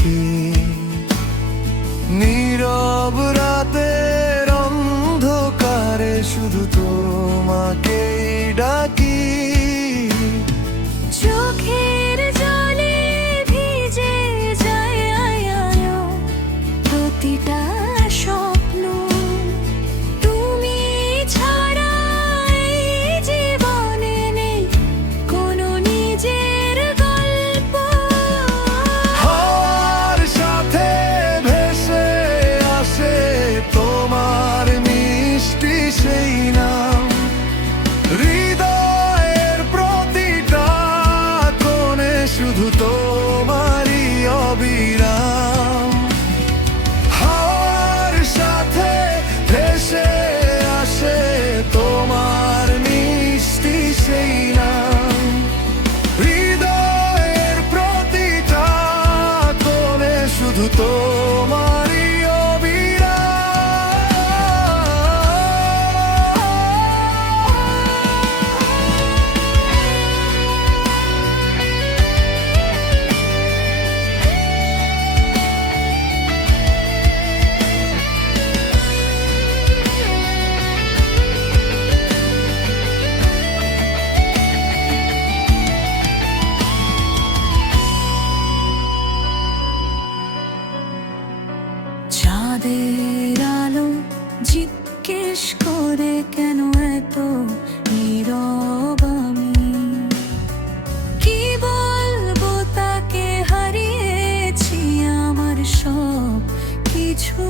পাখি, নীরব রাতের অন্ধকারে শুধু তোমাকেই ডাকি। চোখের জলে ভিজে যায় আলো, প্রতিটা স্বপ্ন তুমি ছাড়া এই জীবনে নেই কোনো নিজের গল্প। হাওয়ার সাথে ভেসে আসে তোমার মিষ্টি সেই নাম, হৃদয়ের প্রতিটা কোণে শুধু তোমারই অবিরাম। হাওয়ার সাথে ভেসে আসে তোমার মিষ্টি সেই নাম, হৃদয়ের প্রতিটা কোণে শুধু তোমারই চাঁদের আলো জিজ্ঞেস করে কেন এত নীরব আমি, কি বলবো তাকে হারিয়েছি আমার সব কিছু।